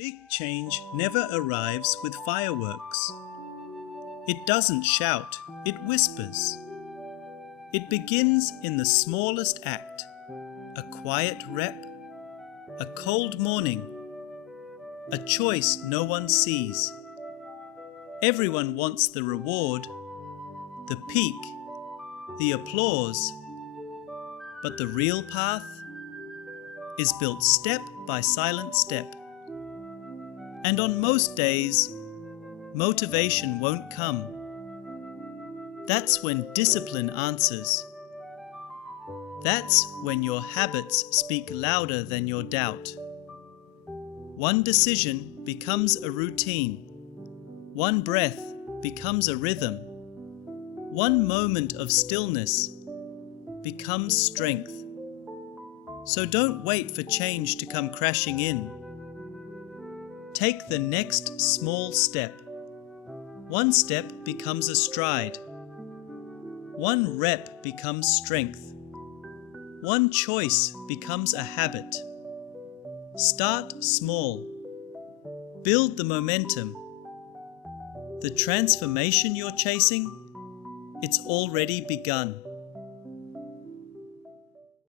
Big change never arrives with fireworks. It doesn't shout, it whispers. It begins in the smallest act, a quiet rep, a cold morning, a choice no one sees. Everyone wants the reward, the peak, the applause, but the real path is built step by silent step. And on most days, motivation won't come. That's when discipline answers. That's when your habits speak louder than your doubt. One decision becomes a routine. One breath becomes a rhythm. One moment of stillness becomes strength. So don't wait for change to come crashing in. Take the next small step. One step becomes a stride. One rep becomes strength. One choice becomes a habit. Start small. Build the momentum. The transformation you're chasing, it's already begun.